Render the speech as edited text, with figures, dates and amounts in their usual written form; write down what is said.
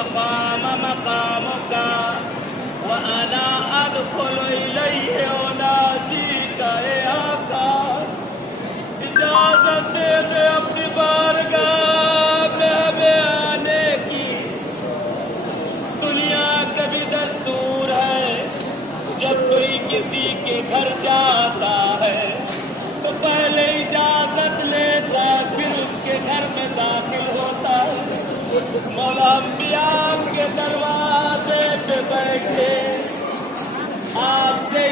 مقام مقامك وأنا أدخل إليه أناجيك اے آقا اجازت دے دے اپنی بارگاہ میں ہمیں آنے کی دنیا کا بھی دستور ہے جب کوئی کسی کے گھر جاتا ہے تو پہلے اجازت لیتا پھر اس کے گھر میں داخل ہوتا ہے مولا انبیاء کے دروازے پہ بیٹھے آپ سے